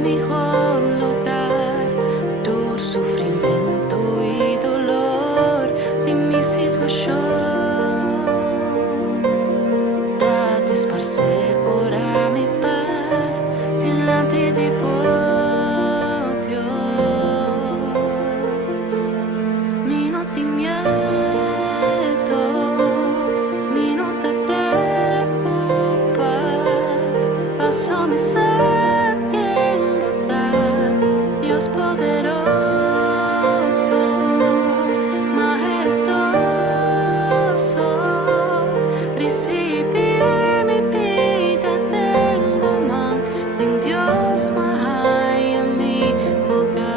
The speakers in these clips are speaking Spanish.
mejor lugar do sofrimento e dolor de minha situação. Da disparcer ora me par delante de Dios. Mi no te miedo, mi no te preocupa, paso me saquen botar, Dios poderoso, majestuoso, recibe mi vida, tengo man, en Dios mahai en mi hogar.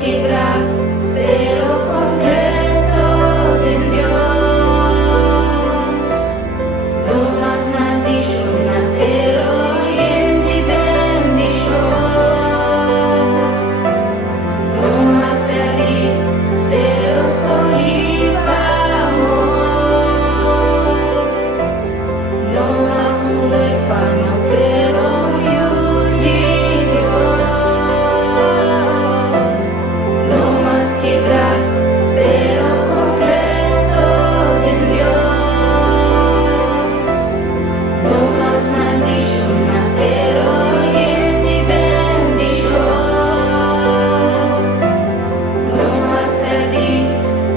Quebrar, pero completo de Dios. No más maldición, pero en ti bendición. No más perdí, pero escogí para amor. No más huérfano, pero yo di Dios. No más quebrar, pero completo de Dios. No más maldición, pero en ti bendición. No más perdí,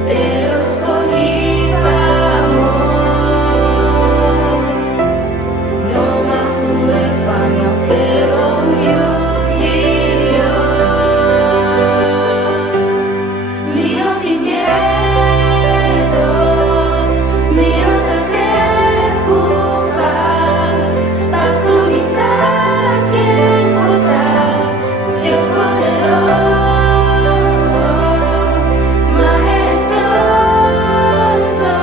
pero escogí para amor. No más huérfano, pero yo di Dios. Mi no te miedo, mi no te preocupa, paso mi saquen botar, Dios poderoso, majestuoso,